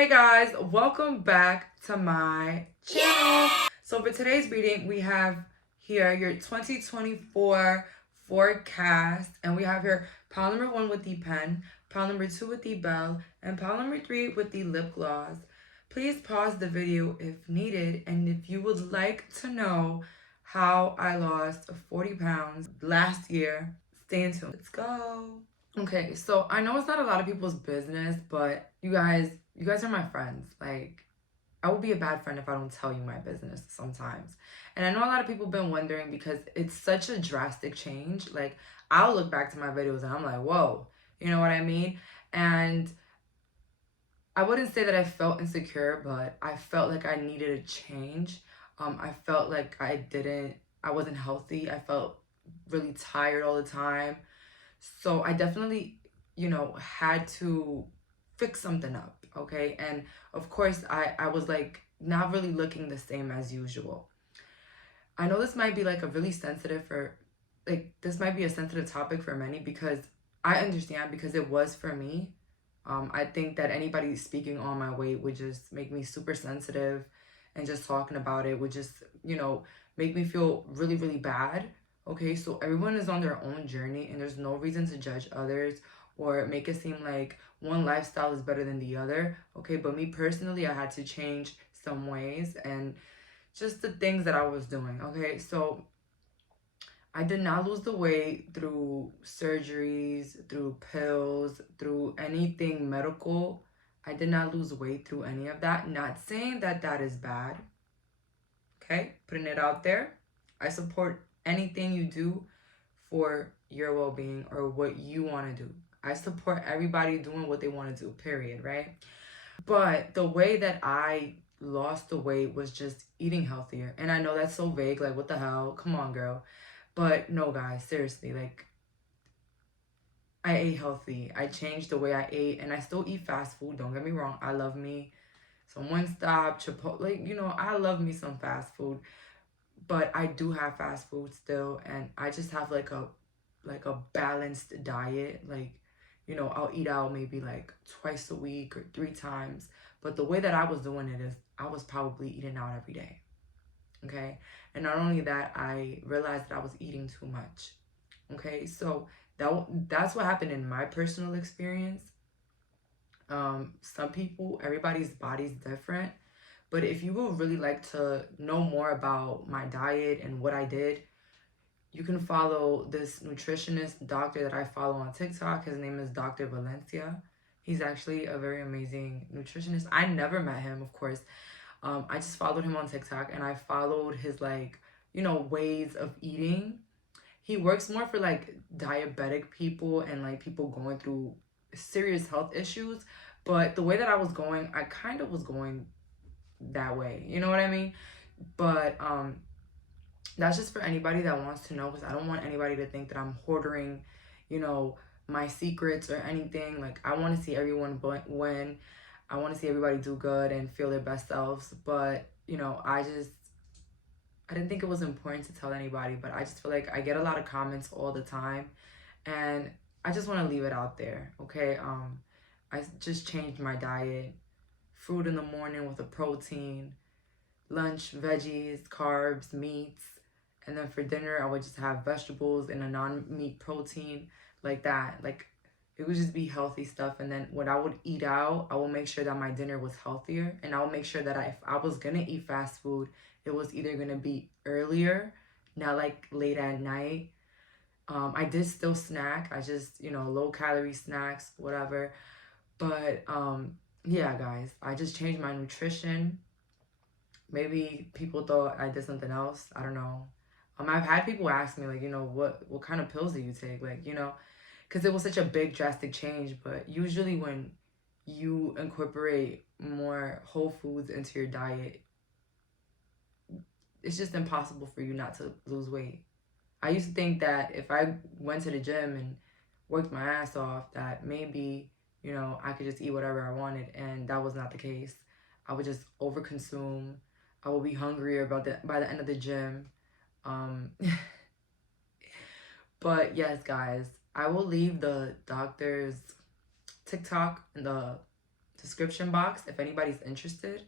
Hey guys, welcome back to my channel. So for today's reading, we have here your 2024 forecast, and we have here pile number 1 with the pen, pile number 2 with the bell, and pile number 3 with the lip gloss. Please pause the video if needed, and if you would like to know how I lost 40 pounds last year, stay tuned. Let's go. Okay, so I know it's not a lot of people's business, but you guys are my friends. Like, I would be a bad friend if I don't tell you my business sometimes. And I know a lot of people have been wondering because it's such a drastic change. Like, I'll look back to my videos and I'm like, whoa, you know what I mean? And I wouldn't say that I felt insecure, but I felt like I needed a change. I felt like I wasn't healthy. I felt really tired all the time. So I definitely, had to fix something up, okay? And of course, I was like not really looking the same as usual. I know this might be like a really this might be a sensitive topic for many because I understand because it was for me. I think that anybody speaking on my weight would just make me super sensitive, and just talking about it would just, make me feel really, really bad. Okay, so everyone is on their own journey, and there's no reason to judge others or make it seem like one lifestyle is better than the other. Okay, but me personally, I had to change some ways and just the things that I was doing. Okay, so I did not lose the weight through surgeries, through pills, through anything medical. I did not lose weight through any of that. Not saying that that is bad. Okay, putting it out there. I support anything you do for your well-being or what you want to do. I support everybody doing what they want to do, period, right? But the way that I lost the weight was just eating healthier. And I know that's so vague, like, what the hell? Come on, girl. But no, guys, seriously, like, I ate healthy. I changed the way I ate, and I still eat fast food. Don't get me wrong. I love me some One-Stop, Chipotle. Like, I love me some fast food. But I do have fast food still, and I just have like a balanced diet. Like, I'll eat out maybe like twice a week or 3 times. But the way that I was doing it is I was probably eating out every day. Okay, and not only that, I realized that I was eating too much. Okay, so that's what happened in my personal experience. Some people, everybody's body's different, but if you would really like to know more about my diet and what I did, you can follow this nutritionist doctor that I follow on TikTok. His name is Dr. Valencia. He's actually a very amazing nutritionist. I never met him, of course. I just followed him on TikTok, and I followed his ways of eating. He works more for like diabetic people and like people going through serious health issues. But the way that I was going, I kind of was going that way. You know what I mean? But that's just for anybody that wants to know, because I don't want anybody to think that I'm hoarding, my secrets or anything. Like, I want to see everyone win. I want to see everybody do good and feel their best selves. But, I didn't think it was important to tell anybody, but I just feel like I get a lot of comments all the time, and I just want to leave it out there, okay? I just changed my diet. Fruit in the morning with a protein, lunch, veggies, carbs, meats, and then for dinner, I would just have vegetables and a non-meat protein, like that. Like, it would just be healthy stuff. And then when I would eat out, I will make sure that my dinner was healthier. And I will make sure that if I was going to eat fast food, it was either going to be earlier, not like late at night. I did still snack. I just, low-calorie snacks, whatever. But, yeah, guys, I just changed my nutrition. Maybe people thought I did something else. I don't know. I've had people ask me, like, what kind of pills do you take? Like, because it was such a big, drastic change. But usually when you incorporate more whole foods into your diet, it's just impossible for you not to lose weight. I used to think that if I went to the gym and worked my ass off, that maybe, I could just eat whatever I wanted. And that was not the case. I would just overconsume. I will be hungrier by the end of the gym. But yes, guys, I will leave the doctor's TikTok in the description box if anybody's interested.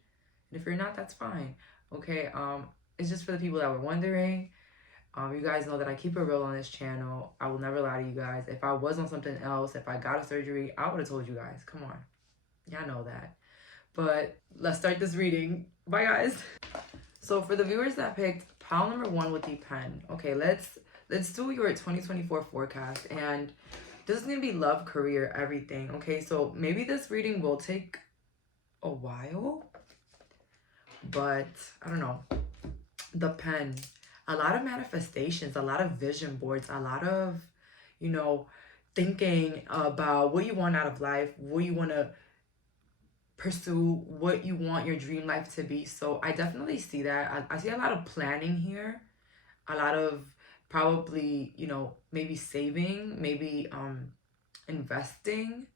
And if you're not, that's fine. Okay, it's just for the people that were wondering. You guys know that I keep it real on this channel. I will never lie to you guys. If I was on something else, if I got a surgery, I would have told you guys. Come on. Y'all know that. But let's start this reading. Bye, guys. So for the viewers that picked pile number 1 with the pen, okay, let's do your 2024 forecast. And this is going to be love, career, everything. Okay, so maybe this reading will take a while. But I don't know. The pen. A lot of manifestations, a lot of vision boards, a lot of, you know, thinking about what you want out of life, what you want to pursue, what you want your dream life to be. So I definitely see that. I see a lot of planning here, a lot of probably, you know, maybe saving, maybe investing.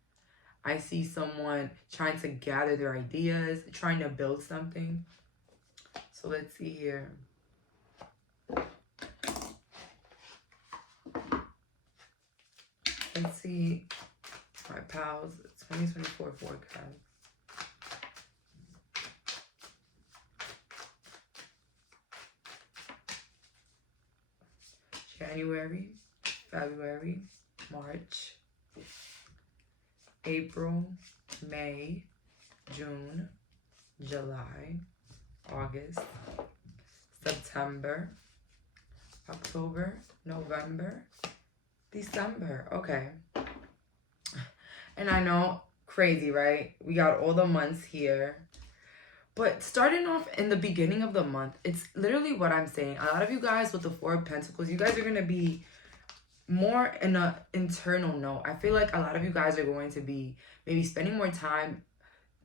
I see someone trying to gather their ideas, trying to build something. So let's see here. Let's see my pals 2024 forecast. January, February, March, April, May, June, July, August, September, October, November, December. Okay. And I know, crazy, right? We got all the months here. But starting off in the beginning of the month, it's literally what I'm saying. A lot of you guys with the 4 of Pentacles, you guys are going to be more in an internal note. I feel like a lot of you guys are going to be maybe spending more time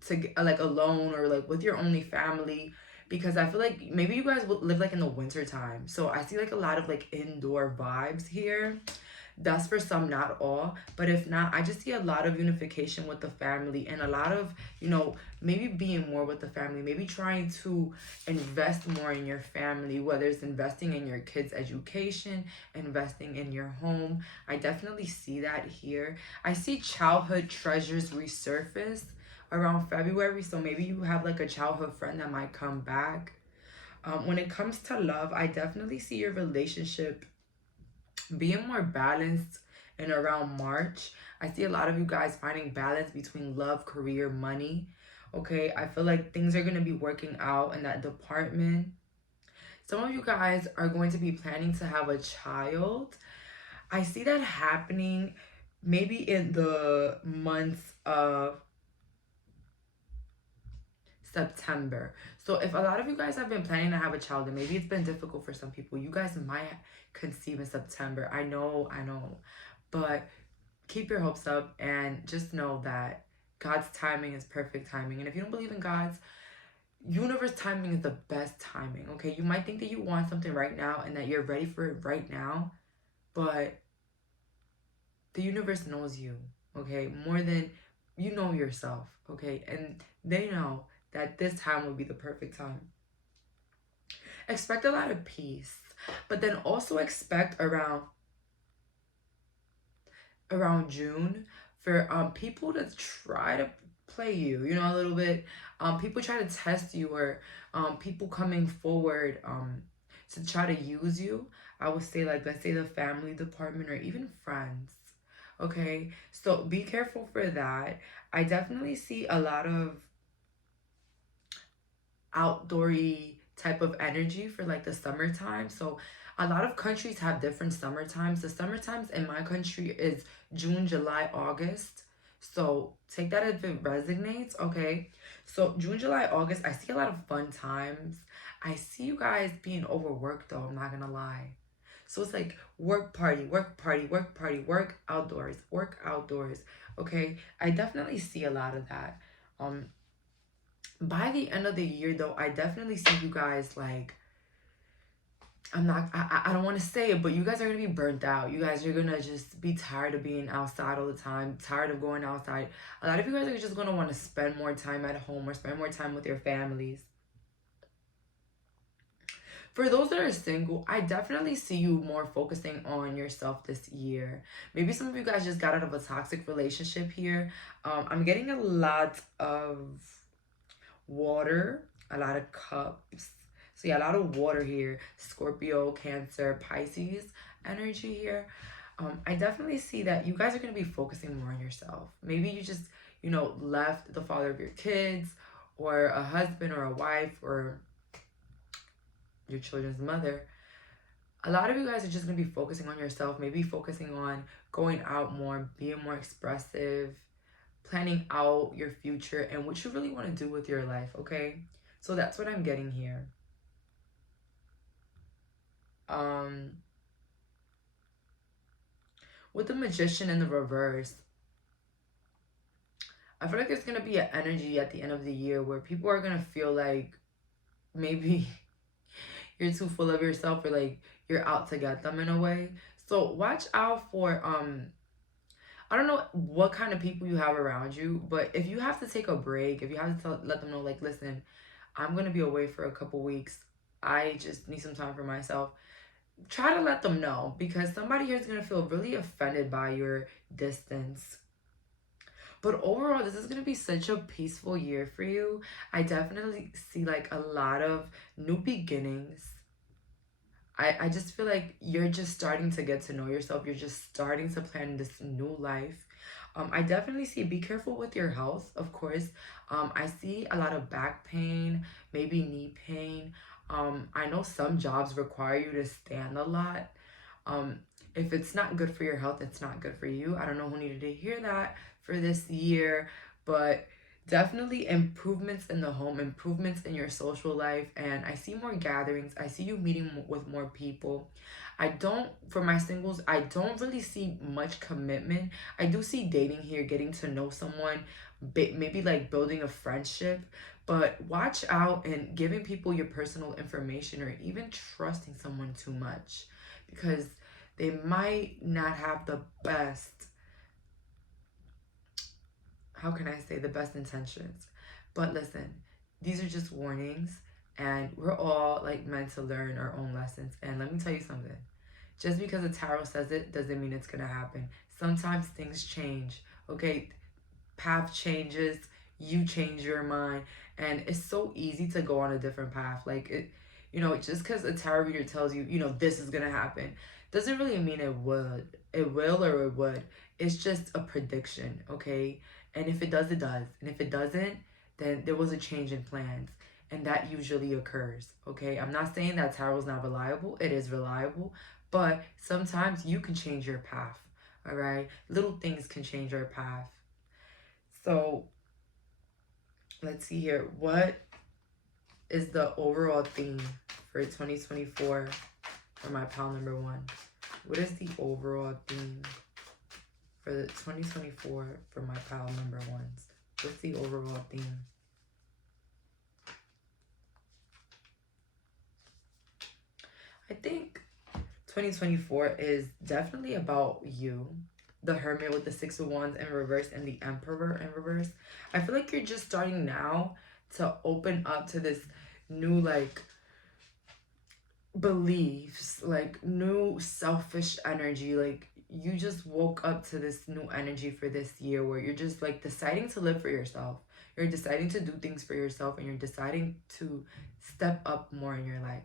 to like alone or like with your only family, because I feel like maybe you guys live like in the winter time. So I see like a lot of like indoor vibes here. That's for some, not all. But if not, I just see a lot of unification with the family and a lot of, you know, maybe being more with the family, maybe trying to invest more in your family, whether it's investing in your kids' education, investing in your home. I definitely see that here. I see childhood treasures resurface around February. So maybe you have like a childhood friend that might come back. When it comes to love, I definitely see your relationship being more balanced in around March. I see a lot of you guys finding balance between love, career, money. Okay, I feel like things are going to be working out in that department. Some of you guys are going to be planning to have a child. I see that happening maybe in the months of September. So if a lot of you guys have been planning to have a child, and maybe it's been difficult for some people, you guys might conceive in September. I know. But keep your hopes up and just know that God's timing is perfect timing. And if you don't believe in God's, universe timing is the best timing, okay? You might think that you want something right now and that you're ready for it right now, but the universe knows you, okay? More than you know yourself, okay? And they know that this time will be the perfect time. Expect a lot of peace, but then also expect around June for people to try to play you, you know, a little bit. People try to test you, or people coming forward to try to use you. I would say, like, let's say the family department or even friends. Okay, so be careful for that. I definitely see a lot of outdoory type of energy for like the summertime. So a lot of countries have different summer times. The summer times in my country is June, July, August. So take that if it resonates, okay? So June, July, August, I see a lot of fun times. I see you guys being overworked though, I'm not gonna lie. So it's like work party, work party, work party, work outdoors, okay? I definitely see a lot of that. By the end of the year though, I definitely see you guys like, I don't want to say it, but you guys are going to be burnt out. You guys are going to just be tired of being outside all the time, tired of going outside. A lot of you guys are just going to want to spend more time at home or spend more time with your families. For those that are single, I definitely see you more focusing on yourself this year. Maybe some of you guys just got out of a toxic relationship here. I'm getting a lot of water, a lot of cups. So yeah, a lot of water here. Scorpio, Cancer, Pisces energy here. I definitely see that you guys are going to be focusing more on yourself. Maybe you just, left the father of your kids, or a husband or a wife, or your children's mother. A lot of you guys are just going to be focusing on yourself, maybe focusing on going out more, being more expressive, planning out your future and what you really want to do with your life, okay? So that's what I'm getting here. With the Magician in the reverse, I feel like there's going to be an energy at the end of the year where people are going to feel like maybe you're too full of yourself, or like you're out to get them in a way. So watch out for I don't know what kind of people you have around you, but if you have to take a break, if you have to let them know, like, listen, I'm going to be away for a couple weeks. I just need some time for myself. Try to let them know, because somebody here is going to feel really offended by your distance. But overall, this is going to be such a peaceful year for you. I definitely see like a lot of new beginnings. I just feel like you're just starting to get to know yourself. You're just starting to plan this new life. I definitely see, be careful with your health, of course. I see a lot of back pain, maybe knee pain. I know some jobs require you to stand a lot. If it's not good for your health, it's not good for you. I don't know who needed to hear that for this year, but definitely improvements in the home, improvements in your social life. And I see more gatherings. I see you meeting with more people. For my singles, I don't really see much commitment. I do see dating here, getting to know someone, maybe like building a friendship. But watch out and giving people your personal information, or even trusting someone too much, because they might not have the best, how can I say, the best intentions. But listen, these are just warnings, and we're all like meant to learn our own lessons. And let me tell you something. Just because the tarot says it doesn't mean it's gonna happen. Sometimes things change, okay? Path changes, you change your mind, and it's so easy to go on a different path. Like just because a tarot reader tells you, this is gonna happen, doesn't really mean it would. It will, or it would. It's just a prediction, okay? And if it does, it does. And if it doesn't, then there was a change in plans. And that usually occurs, okay? I'm not saying that tarot is not reliable. It is reliable. But sometimes you can change your path, all right? Little things can change your path. So let's see here. What is the overall theme for 2024 for my pile number one? What is the overall theme for the 2024 for my pile number ones? What's the overall theme? I think 2024 is definitely about you. The Hermit with the Six of Wands in reverse and the Emperor in reverse. I feel like you're just starting now to open up to this new, like, beliefs, like new selfish energy. Like, you just woke up to this new energy for this year where you're just like deciding to live for yourself. You're deciding to do things for yourself, and you're deciding to step up more in your life.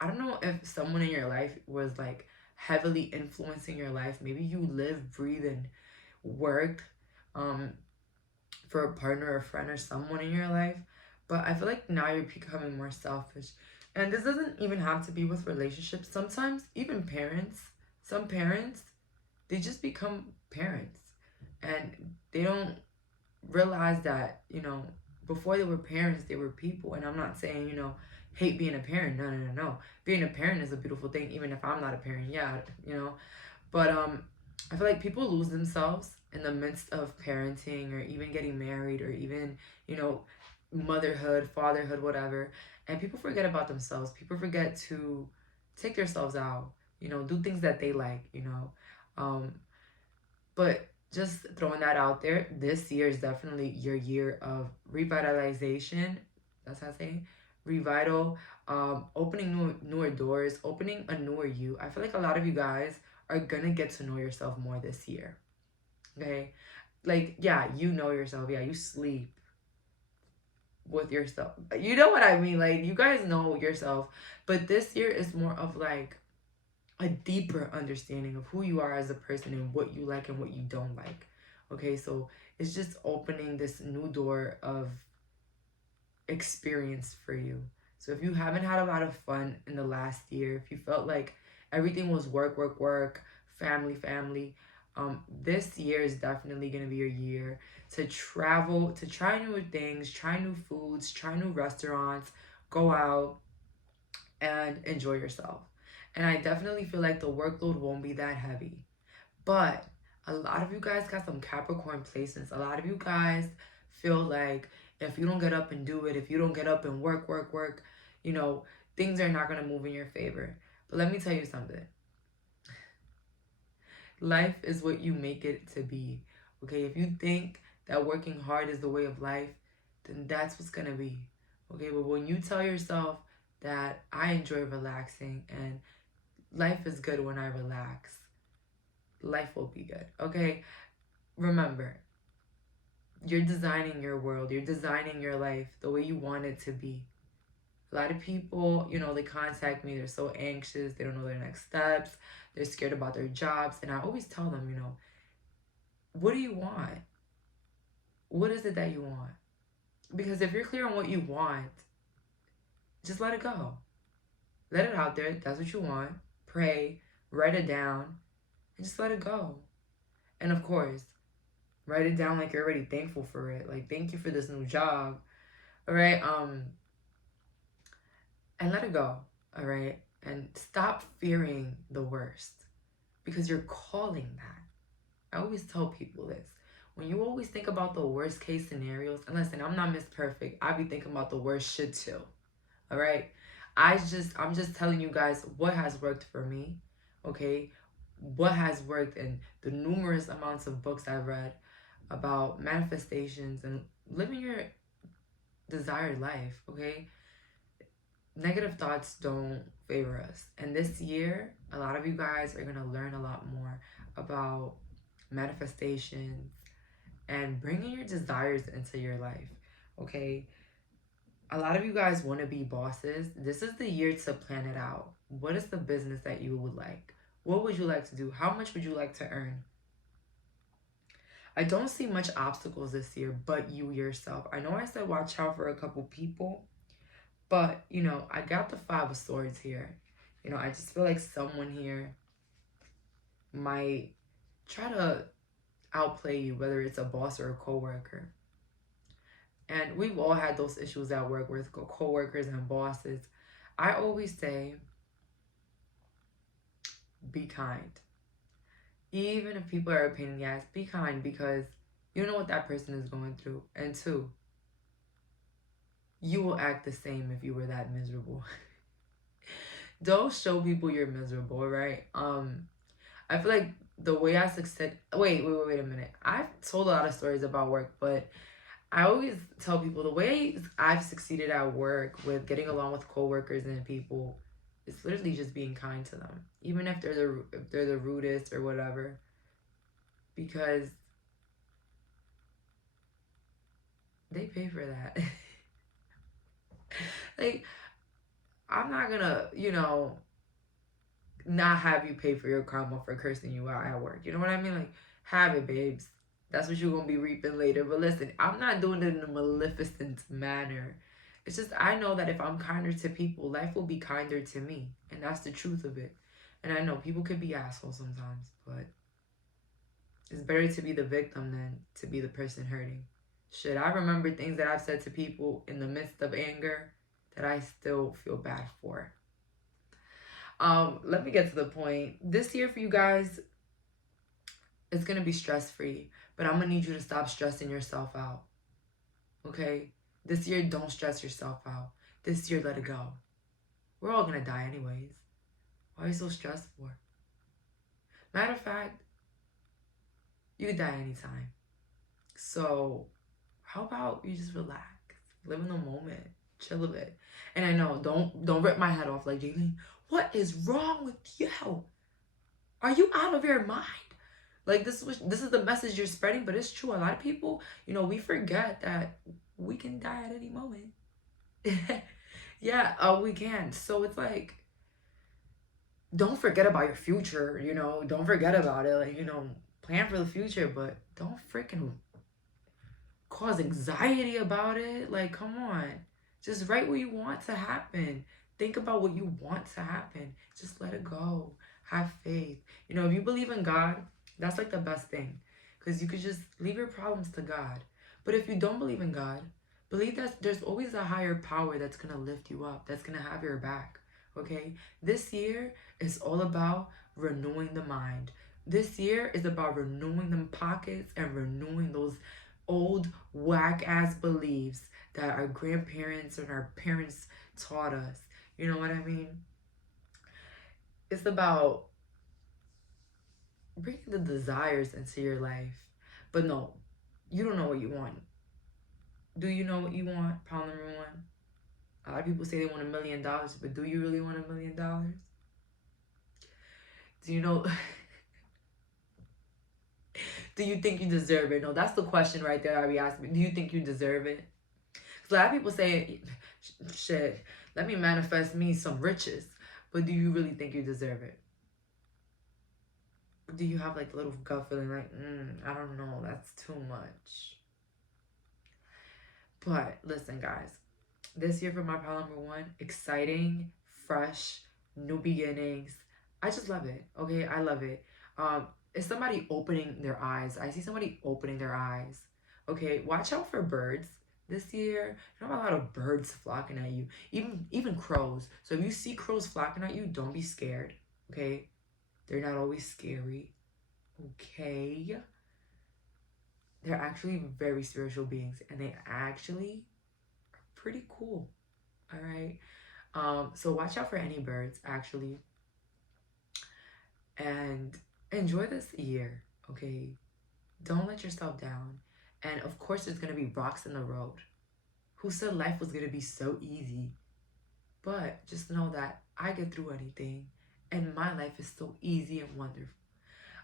I don't know if someone in your life was like heavily influencing your life. Maybe you live, breathe, and work for a partner, a friend, or someone in your life. But I feel like now you're becoming more selfish. And this doesn't even have to be with relationships. Sometimes even parents, some parents, they just become parents. And they don't realize that, before they were parents, they were people. And I'm not saying, hate being a parent. No. Being a parent is a beautiful thing, even if I'm not a parent. Yeah, But I feel like people lose themselves in the midst of parenting, or even getting married, or even, motherhood, fatherhood, whatever. And people forget about themselves. People forget to take themselves out, do things that they like, But just throwing that out there, this year is definitely your year of revitalization. That's how I say, revital, opening newer doors, opening a newer you. I feel like a lot of you guys are gonna get to know yourself more this year. Okay? Like, yeah, you know yourself. Yeah, you sleep with yourself. You know what I mean? Like, you guys know yourself. But this year is more of like a deeper understanding of who you are as a person and what you like and what you don't like. Okay, so it's just opening this new door of experience for you. So if you haven't had a lot of fun in the last year, if you felt like everything was work, work, work, family, family, this year is definitely going to be your year to travel, to try new things, try new foods, try new restaurants, go out and enjoy yourself. And I definitely feel like the workload won't be that heavy. But a lot of you guys got some Capricorn placements. A lot of you guys feel like if you don't get up and do it, if you don't get up and work, work, work, you know, things are not going to move in your favor. But let me tell you something. Life is what you make it to be. Okay, if you think that working hard is the way of life, then that's what's going to be. Okay, but when you tell yourself that I enjoy relaxing and life is good when I relax, life will be good. Okay, remember, you're designing your world, you're designing your life the way you want it to be. A lot of people, you know, they contact me, they're so anxious, they don't know their next steps, they're scared about their jobs, and I always tell them, you know, what do you want? What is it that you want? Because if you're clear on what you want, just let it go. Let it out there. That's what you want. Pray, write it down, and just let it go. And of course, write it down like you're already thankful for it. Like, thank you for this new job. All right? And let it go. All right? And stop fearing the worst because you're calling that. I always tell people this. When you always think about the worst case scenarios, and listen, I'm not Miss Perfect. I be thinking about the worst shit too. All right? I'm just telling you guys what has worked for me. Okay? What has worked in the numerous amounts of books I've read about manifestations and living your desired life, okay? Negative thoughts don't favor us. And this year, a lot of you guys are going to learn a lot more about manifestations and bringing your desires into your life, okay? A lot of you guys want to be bosses. This is the year to plan it out. What is the business that you would like? What would you like to do? How much would you like to earn? I don't see much obstacles this year, but you yourself. I know I said watch out for a couple people, but, you know, I got the 5 of Swords here. You know, I just feel like someone here might try to outplay you, whether it's a boss or a coworker. And we've all had those issues at work with coworkers and bosses. I always say, be kind. Even if people are a pain in the ass, be kind because you know what that person is going through. And 2, you will act the same if you were that miserable. Don't show people you're miserable, right? I feel like the way I succeed. Wait a minute. I've told a lot of stories about work, but I always tell people the way I've succeeded at work with getting along with coworkers and people is literally just being kind to them, even if they're the rudest or whatever, because they pay for that. Like, I'm not gonna, you know, not have you pay for your karma for cursing you out at work. You know what I mean? Like, have it, babes. That's what you're gonna be reaping later. But listen, I'm not doing it in a maleficent manner. It's just I know that if I'm kinder to people, life will be kinder to me. And that's the truth of it. And I know people could be assholes sometimes, but it's better to be the victim than to be the person hurting. Shit, I remember things that I've said to people in the midst of anger that I still feel bad for. Let me get to the point. This year for you guys, it's gonna be stress-free, but I'm gonna need you to stop stressing yourself out. Okay? This year, don't stress yourself out. This year, let it go. We're all gonna die anyways. Why are you so stressed for? Matter of fact, you could die anytime. So, how about you just relax? Live in the moment. Chill a bit. And I know, don't rip my head off like, Jayleen, what is wrong with you? Are you out of your mind? Like, this is the message you're spreading, but it's true. A lot of people, you know, we forget that we can die at any moment. Yeah, we can. So it's like, don't forget about your future, you know, don't forget about it. Like, you know, plan for the future, but don't freaking cause anxiety about it. Like, come on. Just write what you want to happen. Think about what you want to happen. Just let it go. Have faith. You know, if you believe in God, that's like the best thing. Because you could just leave your problems to God. But if you don't believe in God, believe that there's always a higher power that's going to lift you up, that's going to have your back. Okay? This year is all about renewing the mind. This year is about renewing them pockets and renewing those old whack-ass beliefs that our grandparents and our parents taught us. You know what I mean? It's about bringing the desires into your life. But no, you don't know what you want. Do you know what you want? Problem number one. A lot of people say they want $1 million, but do you really want $1 million? Do you know? Do you think you deserve it? No, that's the question right there I be asking. Do you think you deserve it? A lot of people say, shit, let me manifest me some riches. But do you really think you deserve it? Do you have like a little gut feeling like, I don't know, that's too much? But listen, guys, this year for my pile number one, exciting, fresh, new beginnings. I just love it. Okay, I love it. It's somebody opening their eyes. I see somebody opening their eyes. Okay, watch out for birds. This year, you know, a lot of birds flocking at you, even crows. So if you see crows flocking at you, don't be scared, okay? They're not always scary, okay? They're actually very spiritual beings, and they actually are pretty cool, all right? So watch out for any birds, actually, and enjoy this year, okay? Don't let yourself down. And of course, there's going to be rocks in the road. Who said life was going to be so easy? But just know that I get through anything. And my life is so easy and wonderful.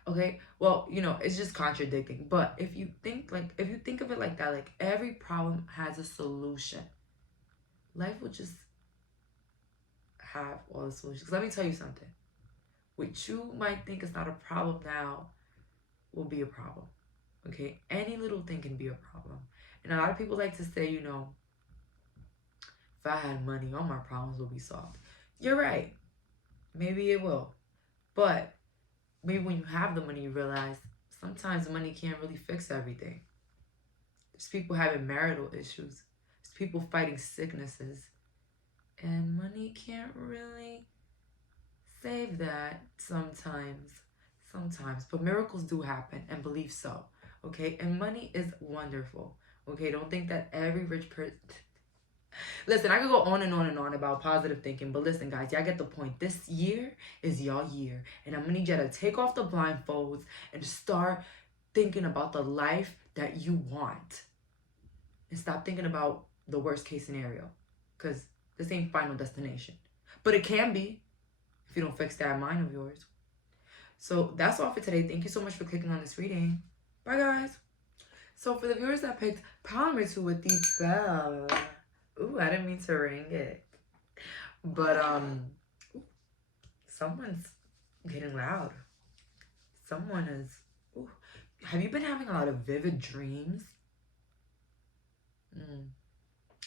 Okay? Well, you know, it's just contradicting. But if you think of it like that, like every problem has a solution. Life will just have all the solutions. Let me tell you something. What you might think is not a problem now will be a problem. Okay, any little thing can be a problem. And a lot of people like to say, you know, if I had money, all my problems will be solved. You're right. Maybe it will. But maybe when you have the money, you realize sometimes money can't really fix everything. There's people having marital issues. There's people fighting sicknesses. And money can't really save that sometimes. But miracles do happen, and believe so. Okay, and money is wonderful. Okay, don't think that every rich person... Listen, I could go on and on and on about positive thinking, but listen, guys, y'all get the point. This year is y'all year, and I'm gonna need y'all to take off the blindfolds and start thinking about the life that you want. And stop thinking about the worst case scenario, because this ain't final destination. But it can be if you don't fix that mind of yours. So that's all for today. Thank you so much for clicking on this reading. Bye, guys. So for the viewers that picked pile number 2 with the bell. Ooh, I didn't mean to ring it. But, someone's getting loud. Someone is... Ooh. Have you been having a lot of vivid dreams?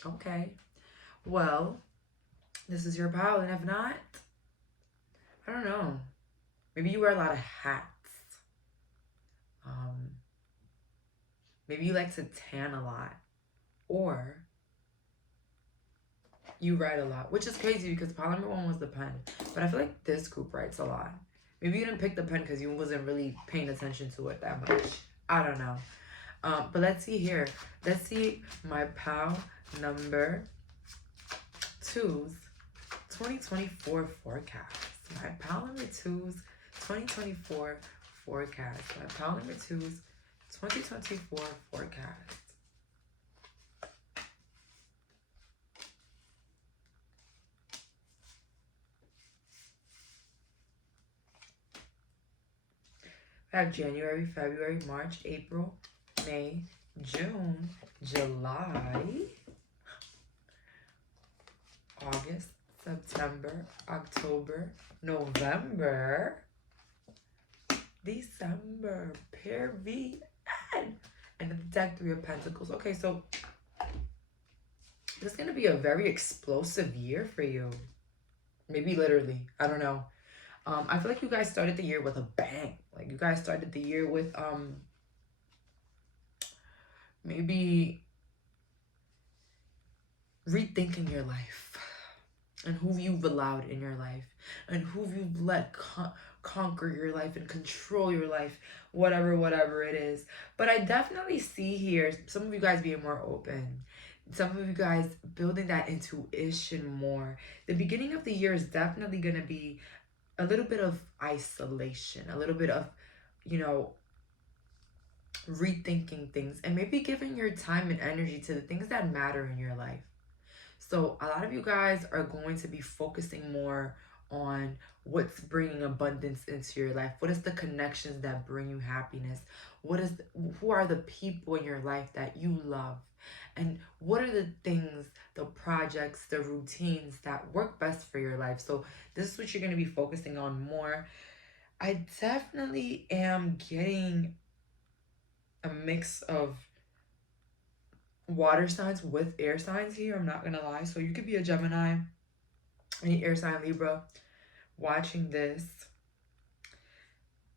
Okay. Well, this is your pile, and if not, I don't know. Maybe you wear a lot of hats. Maybe you like to tan a lot. Or you write a lot, which is crazy because pile number 1 was the pen. But I feel like this group writes a lot. Maybe you didn't pick the pen because you wasn't really paying attention to it that much. I don't know. But let's see here. Let's see my pile number 2's 2024 forecast. My pile number 2's 2024 forecast. My pile number 2's 2024 forecast. have January, February, March, April, May, June, July, August, September, October, November, December, period. And the deck, Three of Pentacles. Okay, so this is going to be a very explosive year for you. Maybe literally. I don't know. I feel like you guys started the year with a bang. Like, you guys started the year with maybe rethinking your life and who you've allowed in your life and who you've let conquer your life and control your life, whatever it is. But I definitely see here some of you guys being more open, some of you guys building that intuition more. The beginning of the year is definitely going to be a little bit of isolation, a little bit of, you know, rethinking things, and maybe giving your time and energy to the things that matter in your life. So a lot of you guys are going to be focusing more on what's bringing abundance into your life. What is the connections that bring you happiness? Who are the people in your life that you love? And what are the things, the projects, the routines that work best for your life? So this is what you're going to be focusing on more. I definitely am getting a mix of water signs with air signs here. I'm not gonna lie. So you could be a Gemini, any air sign, Libra, watching this.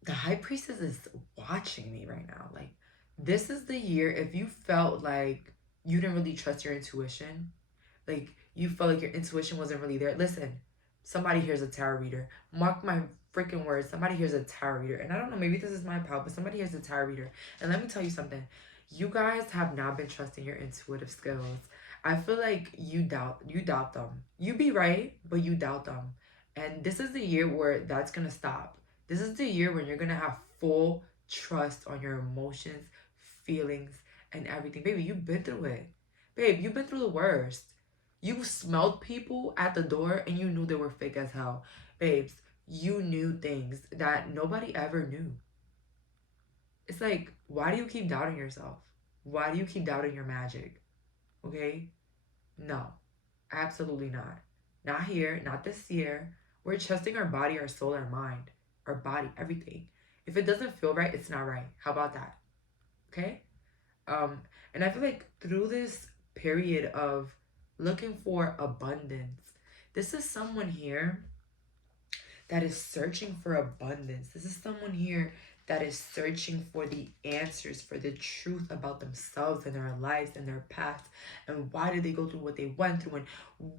The High Priestess is watching me right now. Like, this is the year, if you felt like you didn't really trust your intuition, like you felt like your intuition wasn't really there, listen, somebody here's a tarot reader. Mark my freaking words, somebody here's a tarot reader. And I don't know, maybe this is my pal, but somebody here's a tarot reader. And let me tell you something. You guys have not been trusting your intuitive skills. I feel like you doubt them. You be right, but you doubt them. And this is the year where that's gonna stop. This is the year when you're gonna have full trust on your emotions, feelings, and everything. Baby, you've been through it. Babe, you've been through the worst. You smelled people at the door and you knew they were fake as hell. Babes, you knew things that nobody ever knew. It's like, why do you keep doubting yourself? Why do you keep doubting your magic? Okay? No, absolutely not. Not here, not this year. We're trusting our body, our soul, our mind, our body, everything. If it doesn't feel right, it's not right. How about that? Okay? And I feel like through this period of looking for abundance, this is someone here that is searching for abundance. This is someone here that is searching for the answers, for the truth about themselves and their lives and their past, and why did they go through what they went through, and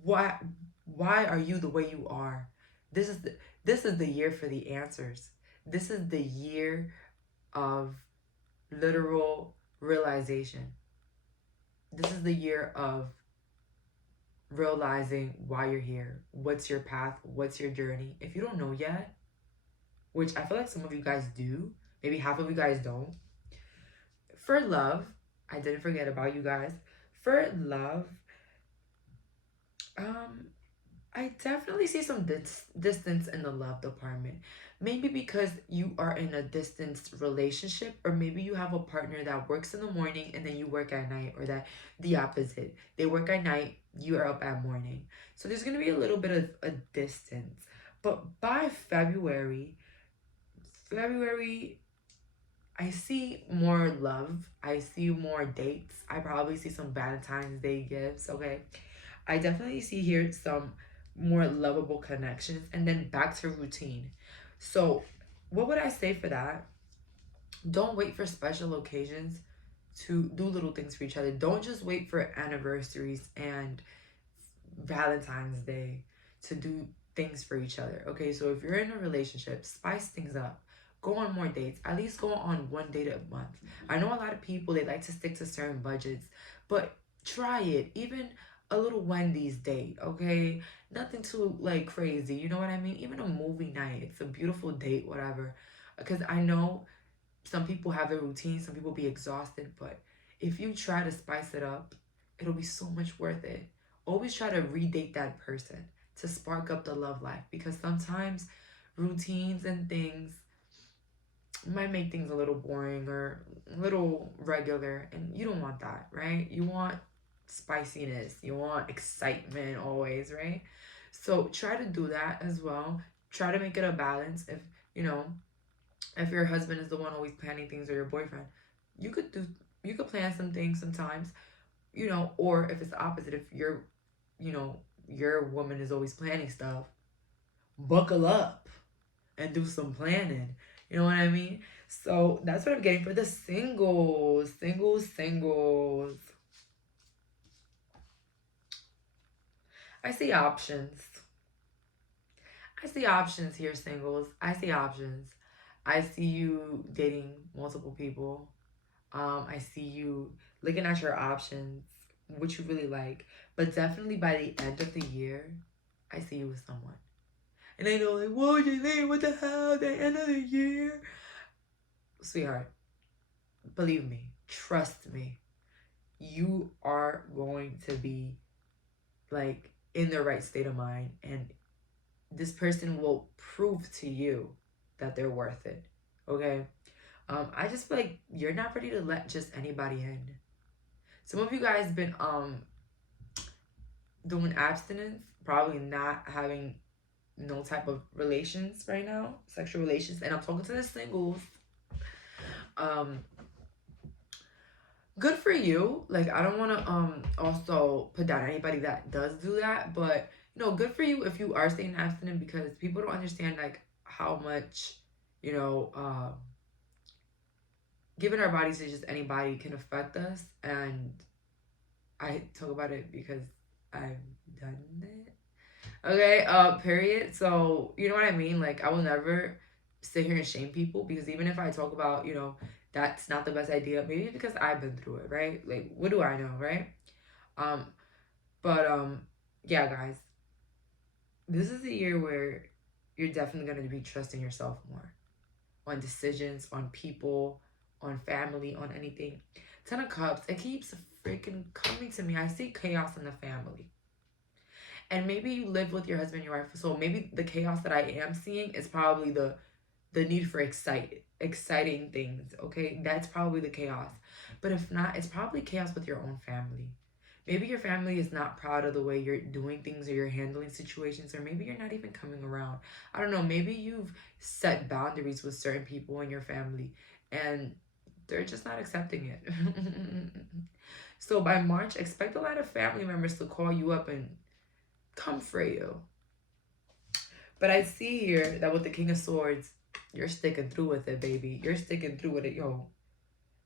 why are you the way you are? This is the year for the answers. This is the year of literal realization. This is the year of realizing why you're here, what's your path, what's your journey. If you don't know yet, which I feel like some of you guys do, maybe half of you guys don't. For love, I didn't forget about you guys. For love, I definitely see some distance in the love department. Maybe because you are in a distance relationship, or maybe you have a partner that works in the morning and then you work at night, or that the opposite. They work at night, you are up at morning. So there's going to be a little bit of a distance. But by February, I see more love. I see more dates. I probably see some Valentine's Day gifts, okay? I definitely see here some more lovable connections, and then back to routine. So what would I say for that? Don't wait for special occasions to do little things for each other. Don't just wait for anniversaries and Valentine's Day to do things for each other. Okay, so if you're in a relationship, spice things up. Go on more dates. At least go on one date a month. I know a lot of people, they like to stick to certain budgets, but try it. Even a little Wendy's date, okay? Nothing too, like, crazy. You know what I mean? Even a movie night. It's a beautiful date, whatever. Because I know some people have their routine. Some people be exhausted. But if you try to spice it up, it'll be so much worth it. Always try to redate that person to spark up the love life. Because sometimes routines and things, might make things a little boring or a little regular, and you don't want that, right? You want spiciness, you want excitement always, right? So try to do that as well. Try to make it a balance. If you know, if your husband is the one always planning things, or your boyfriend, you could do, you could plan some things sometimes, you know. Or if it's the opposite, if you're, you know, your woman is always planning stuff, buckle up and do some planning. You know what I mean? So that's what I'm getting for the singles. Singles, singles. I see options. I see options here, singles. I see options. I see you dating multiple people. I see you looking at your options, what you really like. But definitely by the end of the year, I see you with someone. And I know, like, whoa, Jayleen, what the hell? The end of the year? Sweetheart, believe me, trust me, you are going to be like in the right state of mind, and this person will prove to you that they're worth it. Okay. I just feel like you're not ready to let just anybody in. Some of you guys been doing abstinence, probably not having no type of relations right now, sexual relations, and I'm talking to the singles. Good for you. Like, I don't want to also put down anybody that does do that, but you know, good for you if you are staying abstinent, because people don't understand like how much, you know, giving our bodies to just anybody can affect us. And I talk about it because I've done it. Okay, period. So you know what I mean? Like, I will never sit here and shame people, because even if I talk about, you know, that's not the best idea, maybe because I've been through it, right? Like, what do I know, right? Um, but yeah, guys, this is a year where you're definitely gonna be trusting yourself more on decisions, on people, on family, on anything. Ten of Cups, it keeps freaking coming to me. I see chaos in the family. And maybe you live with your husband, your wife, so maybe the chaos that I am seeing is probably the need for exciting things. Okay, that's probably the chaos. But if not, it's probably chaos with your own family. Maybe your family is not proud of the way you're doing things, or you're handling situations, or maybe you're not even coming around. I don't know, maybe you've set boundaries with certain people in your family, and they're just not accepting it. So by March, expect a lot of family members to call you up and comfort you. But I see here that with the King of Swords, you're sticking through with it, baby. You're sticking through with it. Yo,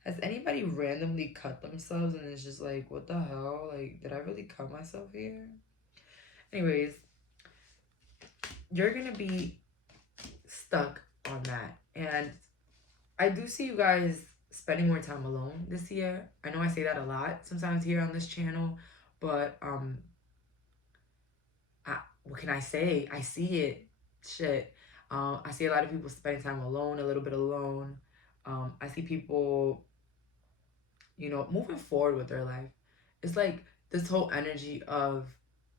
has anybody randomly cut themselves and it's just like, what the hell? Like, did I really cut myself here? Anyways, you're going to be stuck on that. And I do see you guys spending more time alone this year. I know I say that a lot sometimes here on this channel, but what can I say? I see it. Shit. I see a lot of people spending time alone, a little bit alone. I see people, you know, moving forward with their life. It's like this whole energy of,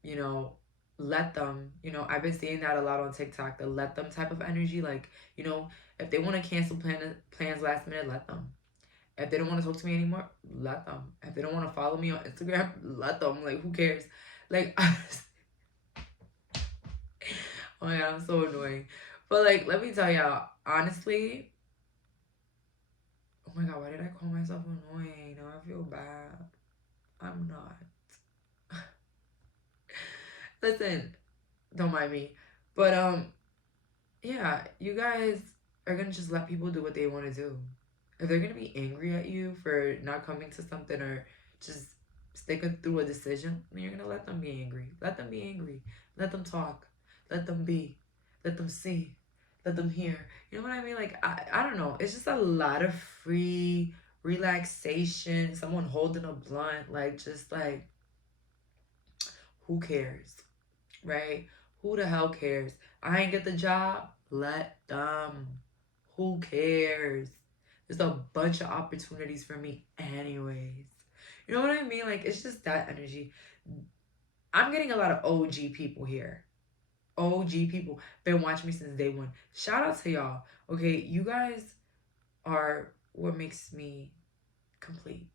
you know, let them, you know, I've been seeing that a lot on TikTok, the let them type of energy. Like, you know, if they want to cancel plans last minute, let them. If they don't want to talk to me anymore, let them. If they don't want to follow me on Instagram, let them. Like, who cares? Like, oh my god, I'm so annoying. But like, let me tell y'all, honestly, oh my god, why did I call myself annoying? Now I feel bad. I'm not. Listen, don't mind me. But yeah, you guys are gonna just let people do what they want to do. If they're gonna be angry at you for not coming to something, or just sticking through a decision, then you're gonna let them be angry. Let them be angry. Let them talk. Let them be. Let them see. Let them hear. You know what I mean? Like, I don't know. It's just a lot of free relaxation. Someone holding a blunt. Like, just like, who cares? Right? Who the hell cares? I ain't get the job. Let them. Who cares? There's a bunch of opportunities for me anyways. You know what I mean? Like, it's just that energy. I'm getting a lot of OG people here. OG people. Been watching me since day one. Shout out to y'all. Okay, you guys are what makes me complete.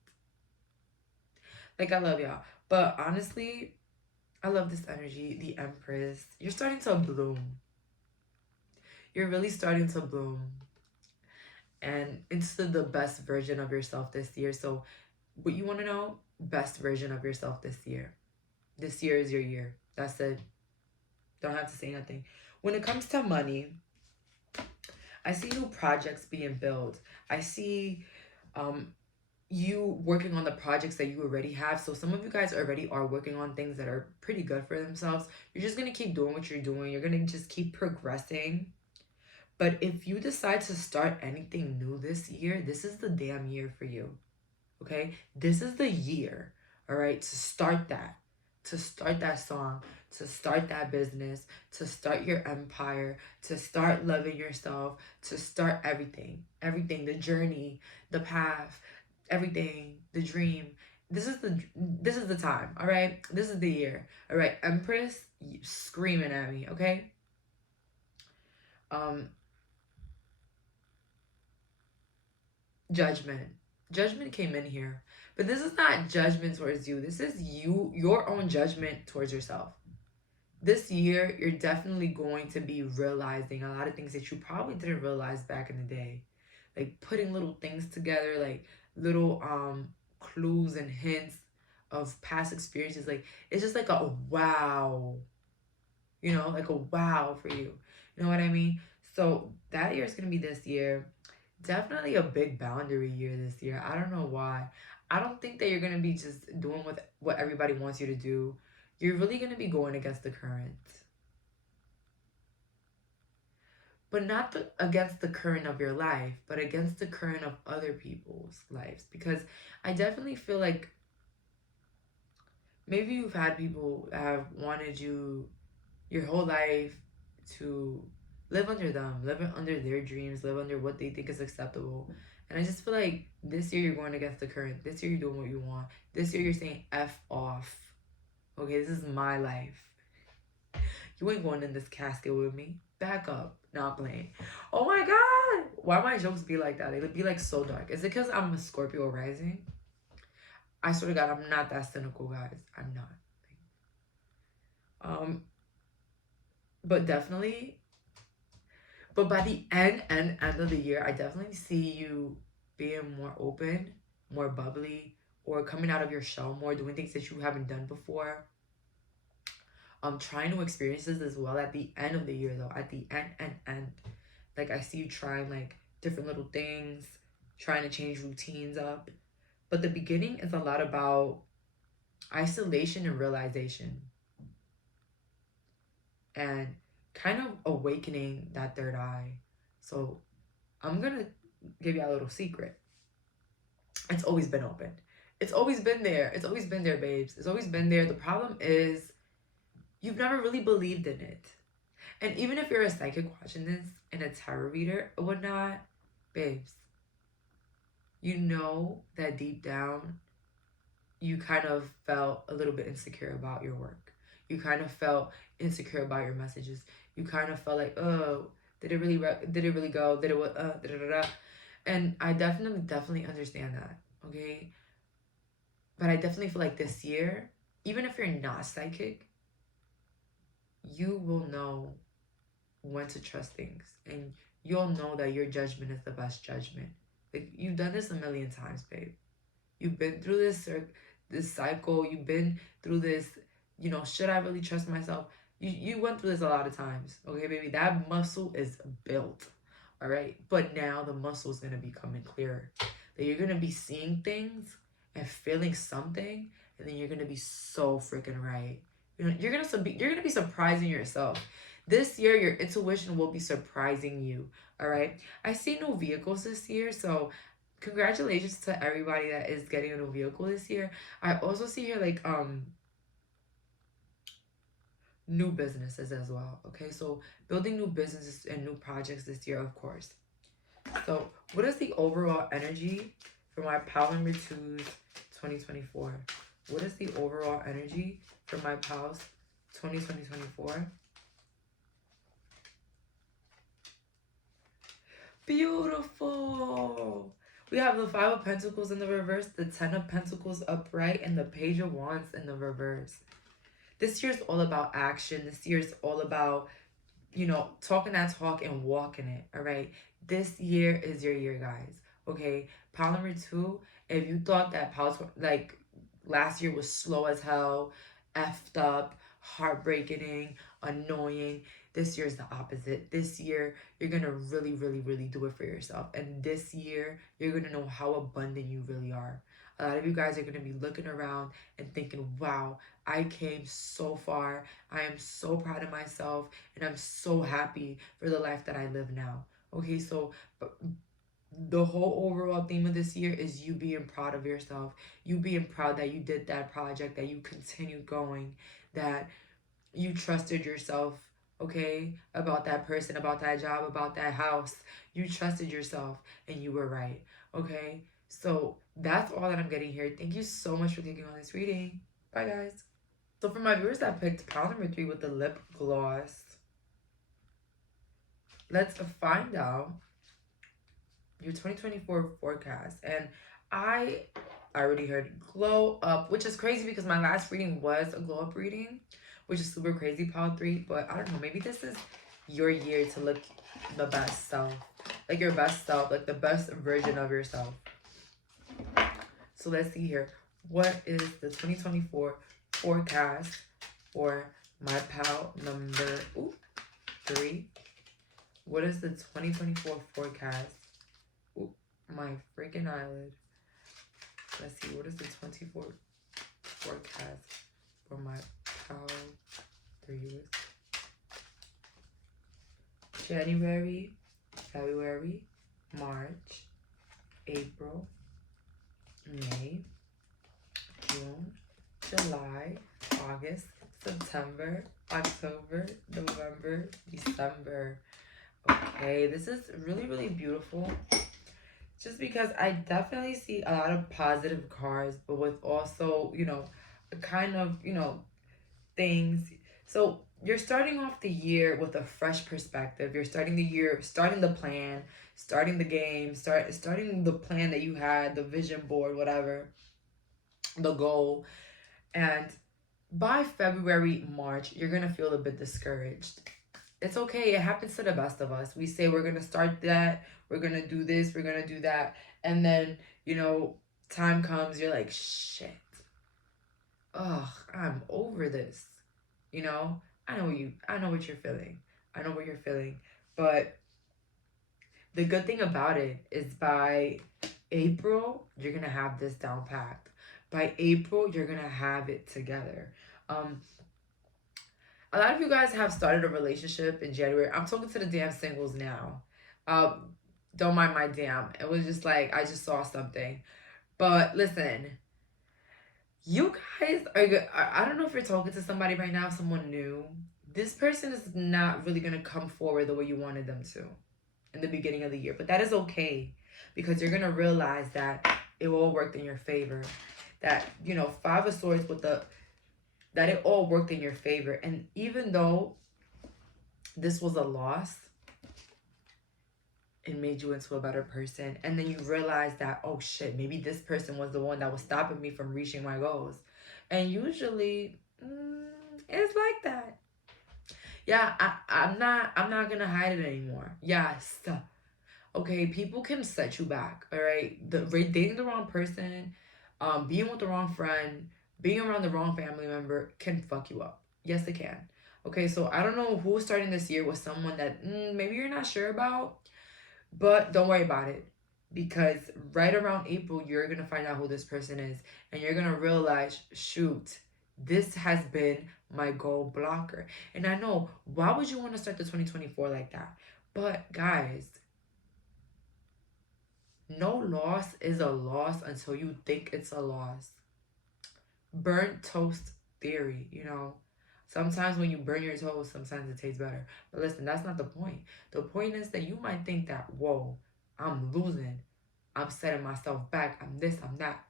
Like, I love y'all. But honestly, I love this energy. The Empress. You're starting to bloom. You're really starting to bloom. And into the best version of yourself this year. So what you want to know? Best version of yourself this year. This year is your year. That's it. Don't have to say nothing. When it comes to money, I see new projects being built. I see you working on the projects that you already have. So some of you guys already are working on things that are pretty good for themselves. You're just going to keep doing what you're doing. You're going to just keep progressing. But if you decide to start anything new this year, this is the damn year for you. Okay? This is the year, all right, to start that. To start that song, to start that business, to start your empire, to start loving yourself, to start everything. Everything, the journey, the path, everything, the dream. This is the time, all right? This is the year. All right, Empress, you screaming at me, okay? Judgment. Judgment came in here. But this is not judgment towards you. This is your own judgment towards yourself. This year, you're definitely going to be realizing a lot of things that you probably didn't realize back in the day. Like putting little things together, like little clues and hints of past experiences. Like it's just like a wow. You know, like a wow for you. You know what I mean? So that year is going to be this year. Definitely a big boundary year this year. I don't know why. I don't think that you're going to be just doing what everybody wants you to do. You're really going to be going against the current. But not against the current of your life, but against the current of other people's lives. Because I definitely feel like maybe you've had people that have wanted you your whole life to live under them, live under their dreams, live under what they think is acceptable. And I just feel like this year you're going against the current. This year you're doing what you want. This year you're saying F off. Okay, this is my life. You ain't going in this casket with me. Back up. Not playing. Oh my God. Why my jokes be like that? They be like so dark. Is it because I'm a Scorpio rising? I swear to God, I'm not that cynical, guys. I'm not. But definitely, but by the end of the year, I definitely see you being more open, more bubbly, or coming out of your shell more, doing things that you haven't done before. Trying new experiences as well at the end of the year though. At the end. Like I see you trying like different little things, trying to change routines up. But the beginning is a lot about isolation and realization. And kind of awakening that third eye. So I'm going to give you a little secret. It's always been open. It's always been there. It's always been there, babes. It's always been there. The problem is you've never really believed in it. And even if you're a psychic watching this and a tarot reader or whatnot, babes, you know that deep down you kind of felt a little bit insecure about your work. You kind of felt insecure about your messages. You kind of felt like, oh, did it really go? Did it what? And I definitely understand that, okay? But I definitely feel like this year, even if you're not psychic, you will know when to trust things. And you'll know that your judgment is the best judgment. Like, you've done this a million times, babe. You've been through this cycle. You've been through this, should I really trust myself? You went through this a lot of times, okay, baby? That muscle is built, all right? But now the muscle is going to be coming clearer. That you're going to be seeing things and feeling something, and then you're going to be so freaking right. You're going to be surprising yourself. This year, your intuition will be surprising you, all right? I see new vehicles this year, so congratulations to everybody that is getting a new vehicle this year. I also see here, like, new businesses as well, okay? So building new businesses and new projects this year, of course. So what is the overall energy for my Power Number 2's 2024? What is the overall energy for my Pals 2024? Beautiful. We have the Five of Pentacles in the reverse, the Ten of Pentacles upright, and the Page of Wands in the reverse. This year's all about action. This year's all about, you know, talking that talk and walking it, all right? This year is your year, guys, okay? Pile number 2, if you thought that like last year was slow as hell, effed up, heartbreaking, annoying, this year's the opposite. This year, you're going to really, really, really do it for yourself. And this year, you're going to know how abundant you really are. A lot of you guys are going to be looking around and thinking, wow, I came so far. I am so proud of myself. And I'm so happy for the life that I live now. Okay, so the whole overall theme of this year is you being proud of yourself. You being proud that you did that project, that you continued going, that you trusted yourself, okay, about that person, about that job, about that house. You trusted yourself and you were right, okay? So that's all that I'm getting here. Thank you so much for taking on this reading. Bye, guys. So for my viewers that picked pile number 3 with the lip gloss, let's find out your 2024 forecast. And I already heard glow up, which is crazy because my last reading was a glow up reading, which is super crazy, pile 3. But I don't know, maybe this is your year to look the best self, like your best self, like the best version of yourself. So let's see here. What is the 2024 forecast for my pal number 3? What is the 2024 forecast? My freaking eyelid. Let's see. What is the 24 forecast for my pal 3? January, February, March, April, May, June, July, August, September, October, November, December. Okay, this is really, really beautiful. Just because I definitely see a lot of positive cards, but with also, you know, a kind of, you know, things. So you're starting off the year with a fresh perspective. You're starting the year, starting the plan, starting the game, starting the plan that you had, the vision board, whatever, the goal. And by February, March, you're going to feel a bit discouraged. It's okay. It happens to the best of us. We say we're going to start that. We're going to do this. We're going to do that. And then, you know, time comes. You're like, shit. Ugh, I'm over this. You know, I know what you're feeling. I know what you're feeling. But the good thing about it is by April, you're going to have this down packed. By April, you're going to have it together. A lot of you guys have started a relationship in January. I'm talking to the damn singles now. Don't mind my damn. It was just like, I just saw something. But listen, you guys are good. I don't know if you're talking to somebody right now, someone new. This person is not really going to come forward the way you wanted them to in the beginning of the year. But that is okay, because you're going to realize that it all worked in your favor. That, you know, Five of Swords with that it all worked in your favor. And even though this was a loss, it made you into a better person. And then you realize that, oh shit, maybe this person was the one that was stopping me from reaching my goals. And usually, it's like that. Yeah, I'm not gonna hide it anymore. Yes. Okay, people can set you back, all right? Dating the wrong person, being with the wrong friend, being around the wrong family member can fuck you up. Yes, it can. Okay, so I don't know who's starting this year with someone that maybe you're not sure about, but don't worry about it, because right around April, you're going to find out who this person is, and you're going to realize, shoot, this has been my goal blocker. And I know, why would you want to start the 2024 like that? But guys, no loss is a loss until you think it's a loss. Burnt toast theory, you know. Sometimes when you burn your toast, sometimes it tastes better. But listen, that's not the point. The point is that you might think that, whoa, I'm losing. I'm setting myself back. I'm this, I'm that.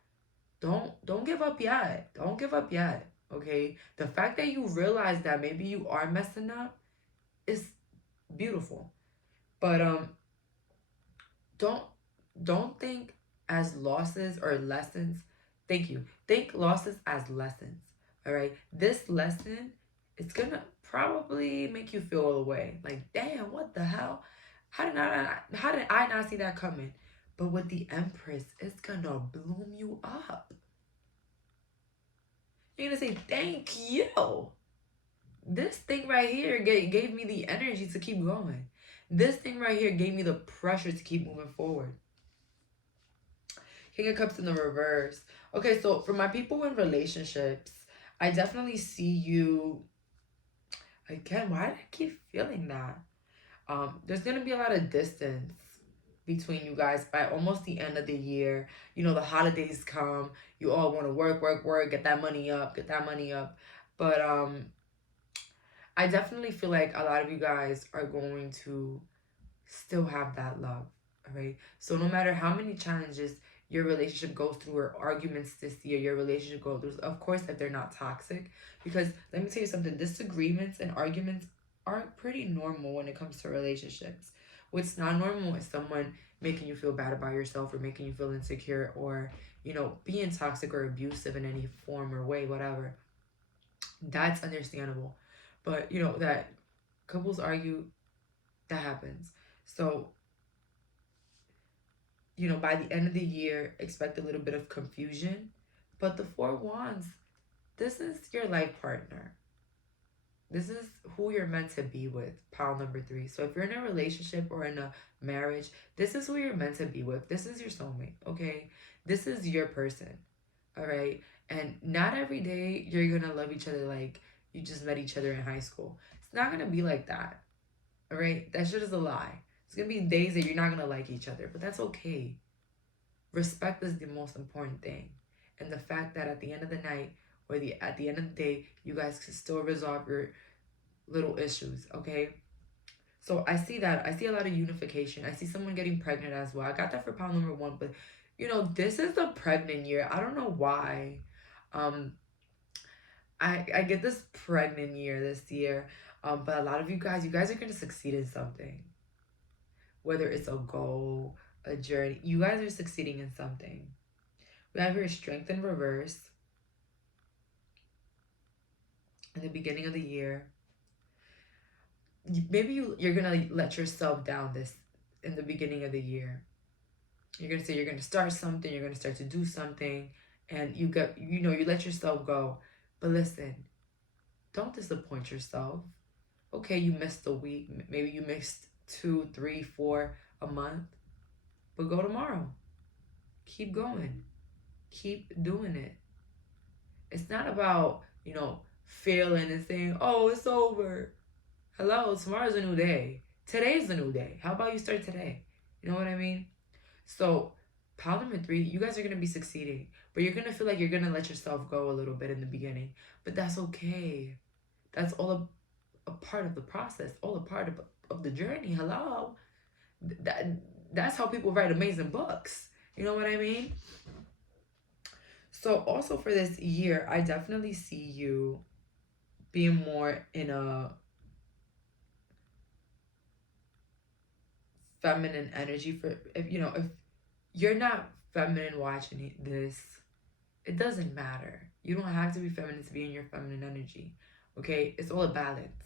Don't give up yet. Don't give up yet, okay? The fact that you realize that maybe you are messing up is beautiful. But don't think as losses or lessons. Thank you. Think losses as lessons. All right. This lesson, it's gonna probably make you feel away. Like, damn, what the hell? How did I not see that coming? But with the Empress, it's gonna bloom you up. You're gonna say, thank you. This thing right here gave me the energy to keep going. This thing right here gave me the pressure to keep moving forward. King of Cups in the reverse. Okay, so for my people in relationships, I definitely see you. Again, why do I keep feeling that? There's going to be a lot of distance between you guys by almost the end of the year. You know, the holidays come. You all want to work, get that money up, But I definitely feel like a lot of you guys are going to still have that love, all right? So no matter how many challenges your relationship goes through or arguments this year, your relationship goes through, of course, if they're not toxic, because let me tell you something, disagreements and arguments are pretty normal when it comes to relationships. What's not normal is someone making you feel bad about yourself or making you feel insecure or, you know, being toxic or abusive in any form or way, whatever. That's understandable. But, you know, that couples argue, that happens. So, you know, by the end of the year, expect a little bit of confusion. But the Four Wands, this is your life partner. This is who you're meant to be with, pile number 3. So if you're in a relationship or in a marriage, this is who you're meant to be with. This is your soulmate, okay? This is your person, all right? And not every day you're going to love each other like you just met each other in high school. It's not going to be like that, all right? That shit is a lie. It's going to be days that you're not going to like each other, but that's okay. Respect is the most important thing. And the fact that at the end of the night, or at the end of the day, you guys can still resolve your little issues, okay? So I see that. I see a lot of unification. I see someone getting pregnant as well. I got that for pile number 1, but you know, this is the pregnant year. I don't know why. I get this pregnant year this year. But a lot of you guys are going to succeed in something. Whether it's a goal, a journey, you guys are succeeding in something. We have your strength in reverse in the beginning of the year. Maybe you're gonna let yourself down this in the beginning of the year. You're gonna say you're gonna start something, you're gonna start to do something, and you let yourself go. But listen, don't disappoint yourself. Okay, you missed a week, maybe you missed 2, 3, 4, a month, but go tomorrow. Keep going. Keep doing it. It's not about, you know, failing and saying, oh, it's over. Hello, tomorrow's a new day. Today's a new day. How about you start today? You know what I mean? So, pile number 3, you guys are going to be succeeding. But you're going to feel like you're going to let yourself go a little bit in the beginning. But that's okay. That's all a part of the process. All a part of the journey. Hello? That's how people write amazing books. You know what I mean? So, also for this year, I definitely see you being more in a feminine energy. For if you're not feminine watching this, it doesn't matter. You don't have to be feminine to be in your feminine energy, okay? It's all a balance.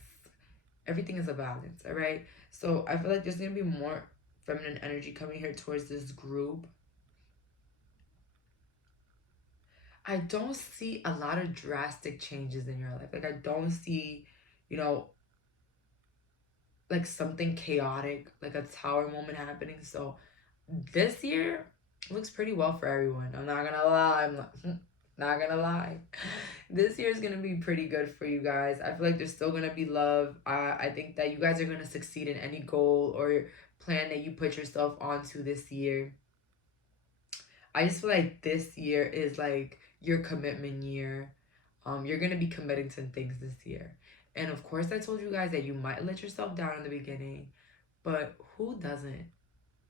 Everything is a balance, all right? So I feel like there's gonna be more feminine energy coming here towards this group. I don't see a lot of drastic changes in your life. Like I don't see, you know, like something chaotic, like a tower moment happening. So this year looks pretty well for everyone. I'm not gonna lie. Not gonna lie. This year is gonna be pretty good for you guys. I feel like there's still gonna be love. I think that you guys are gonna succeed in any goal or plan that you put yourself onto this year. I just feel like this year is like your commitment year. You're gonna be committing to things this year. And of course, I told you guys that you might let yourself down in the beginning, but who doesn't?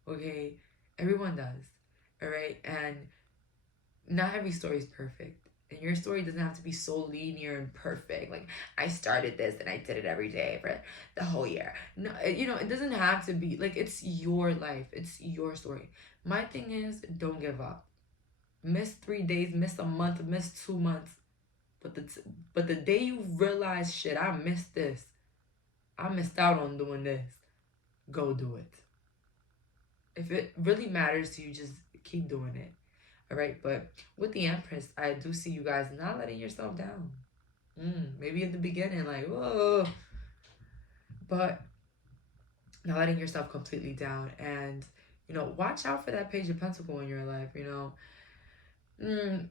Okay, everyone does. All right, and not every story is perfect. And your story doesn't have to be so linear and perfect. Like, I started this and I did it every day for the whole year. No, you know, it doesn't have to be like, it's your life. It's your story. My thing is, don't give up. Miss 3 days, miss a month, miss 2 months. But the day you realize, shit, I missed this. I missed out on doing this. Go do it. If it really matters to you, just keep doing it. All right, but with the Empress, I do see you guys not letting yourself down. Maybe in the beginning, like, whoa. But not letting yourself completely down. And, you know, watch out for that Page of Pentacles in your life, you know.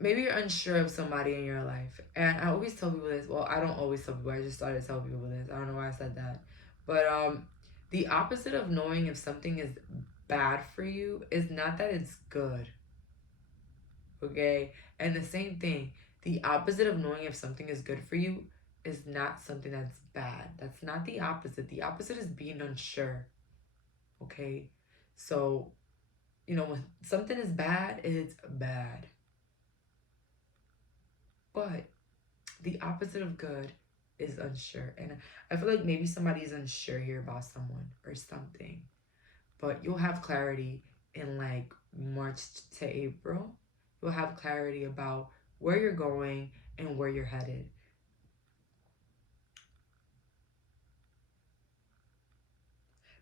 Maybe you're unsure of somebody in your life. And I always tell people this. Well, I don't always tell people. I just started telling people this. I don't know why I said that. But the opposite of knowing if something is bad for you is not that it's good. Okay? And the same thing. The opposite of knowing if something is good for you is not something that's bad. That's not the opposite. The opposite is being unsure. Okay? So, you know, when something is bad, it's bad. But the opposite of good is unsure. And I feel like maybe somebody's unsure here about someone or something. But you'll have clarity in like March to April. You'll have clarity about where you're going and where you're headed.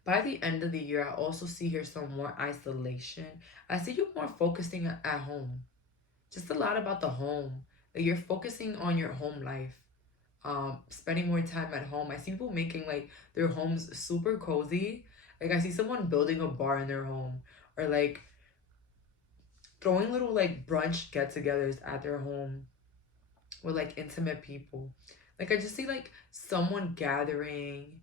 By the end of the year, I also see here some more isolation. I see you more focusing at home. Just a lot about the home. Like you're focusing on your home life. Spending more time at home. I see people making like their homes super cozy. Like I see someone building a bar in their home. Or like throwing little like brunch get-togethers at their home. With like intimate people. Like I just see like someone gathering.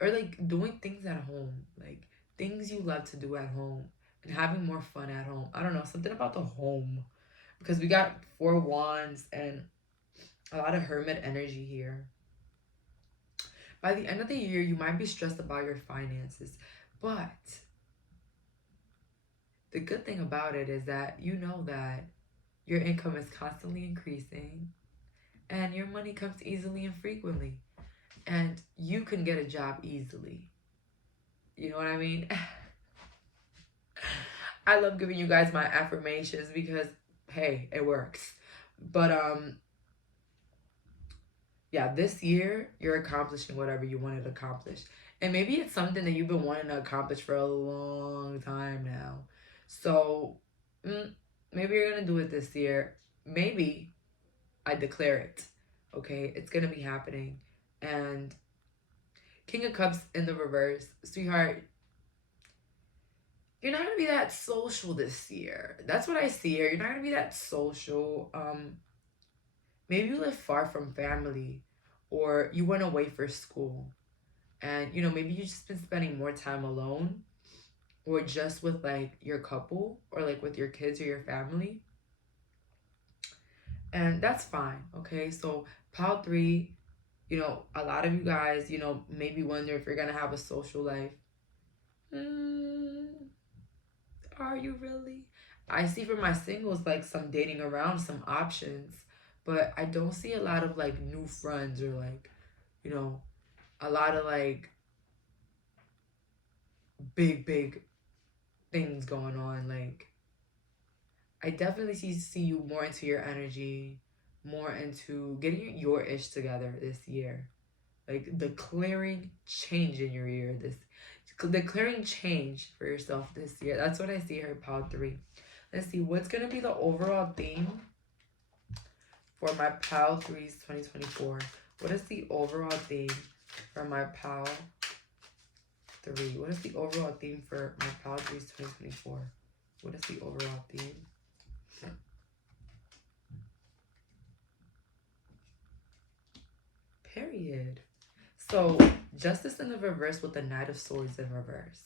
Or like doing things at home. Like things you love to do at home. And having more fun at home. I don't know. Something about the home. Because we got 4 wands and a lot of hermit energy here. By the end of the year, you might be stressed about your finances. But the good thing about it is that you know that your income is constantly increasing. And your money comes easily and frequently. And you can get a job easily. You know what I mean? I love giving you guys my affirmations because, hey, it works. But, yeah, this year, you're accomplishing whatever you wanted to accomplish. And maybe it's something that you've been wanting to accomplish for a long time now. So, maybe you're going to do it this year. Maybe I declare it. Okay? It's going to be happening. And King of Cups in the reverse. Sweetheart, you're not going to be that social this year. That's what I see here. You're not going to be that social. Maybe you live far from family or you went away for school. And, you know, maybe you've just been spending more time alone or just with, like, your couple or, like, with your kids or your family. And that's fine, okay? So, pile 3, you know, a lot of you guys, you know, maybe wonder if you're going to have a social life. Are you really? I see for my singles, like, some dating around, some options. But I don't see a lot of, like, new friends or, like, you know, a lot of, like, big things going on. Like, I definitely see you more into your energy, more into getting your ish together this year. Like, declaring change in your year. Declaring change for yourself this year. That's what I see here, pile 3. Let's see, what's going to be the overall theme for my pile 3's 2024. What is the overall theme for my pile 3? What is the overall theme for my pile 3's 2024? What is the overall theme? Period. So, Justice in the reverse with the Knight of Swords in reverse.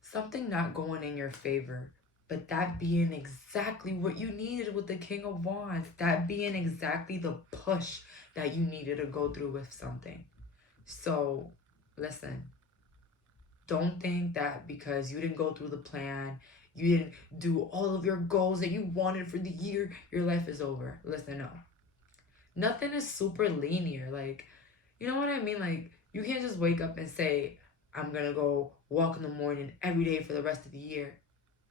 Something not going in your favor. But that being exactly what you needed with the King of Wands. That being exactly the push that you needed to go through with something. So, listen. Don't think that because you didn't go through the plan, you didn't do all of your goals that you wanted for the year, your life is over. Listen, no. Nothing is super linear. Like, you know what I mean? Like, you can't just wake up and say, I'm gonna go walk in the morning every day for the rest of the year.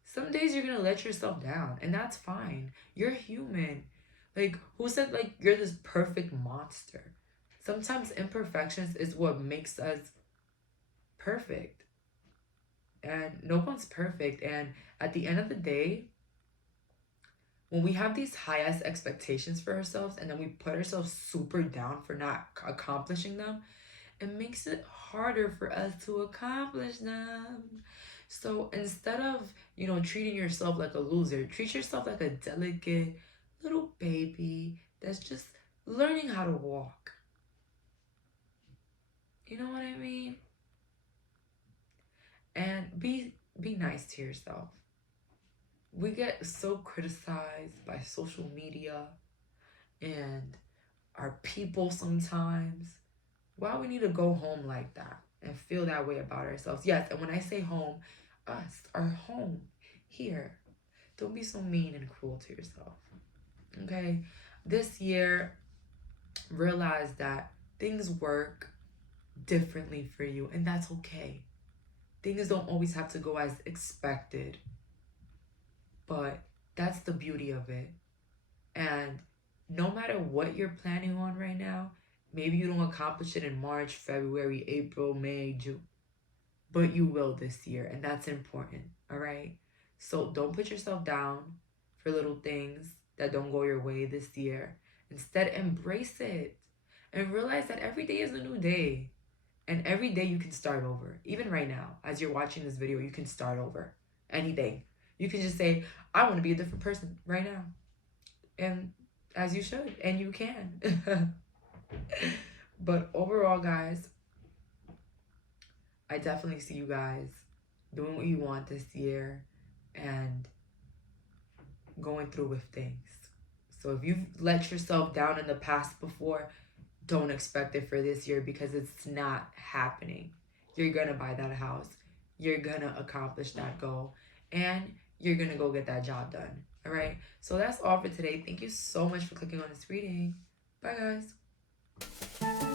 Some days you're gonna let yourself down, and that's fine. You're human. Like, who said, like, you're this perfect monster? Sometimes imperfections is what makes us perfect. And no one's perfect. And at the end of the day, when we have these high ass expectations for ourselves and then we put ourselves super down for not accomplishing them, it makes it harder for us to accomplish them. So instead of, treating yourself like a loser, treat yourself like a delicate little baby that's just learning how to walk. You know what I mean? And be nice to yourself. We get so criticized by social media and our people sometimes. Why we need to go home like that and feel that way about ourselves? Yes, and when I say home, us, our home, here. Don't be so mean and cruel to yourself. Okay? This year, realize that things work differently for you, and that's okay. Things don't always have to go as expected, but that's the beauty of it. And no matter what you're planning on right now, maybe you don't accomplish it in March, February, April, May, June, but you will this year, and that's important, all right? So don't put yourself down for little things that don't go your way this year. Instead, embrace it and realize that every day is a new day. And every day you can start over. Even right now, as you're watching this video, you can start over. Anything. You can just say, I want to be a different person right now. And as you should. And you can. But overall, guys, I definitely see you guys doing what you want this year and going through with things. So if you've let yourself down in the past before, don't expect it for this year because it's not happening. You're gonna buy that house. You're gonna accomplish that goal. And you're gonna go get that job done. All right? So that's all for today. Thank you so much for clicking on this reading. Bye, guys.